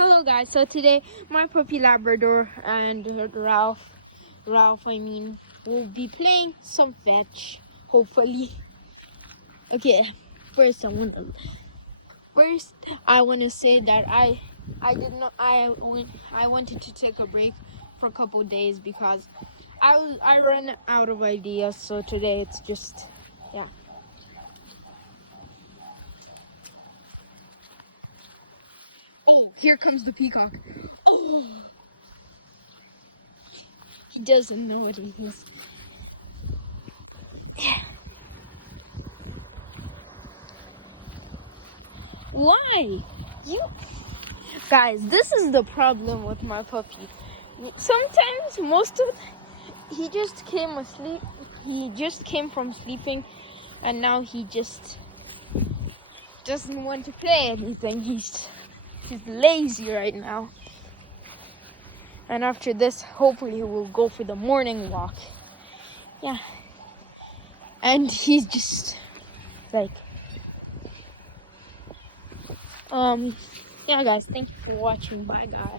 Hello guys, so today my puppy Labrador and Ralph, will be playing some fetch, hopefully. Okay, first I want to say that I wanted to take a break for a couple days because I ran out of ideas, so today it's just, yeah. Oh, here comes the peacock. Oh. He doesn't know what it is. Why? You guys, this is the problem with my puppy. Sometimes he just came asleep. He just came from sleeping and now he just doesn't want to play anything. He's lazy right now. And after this, hopefully we'll go for the morning walk. Yeah. And he's just like, yeah guys, thank you for watching. Bye guys.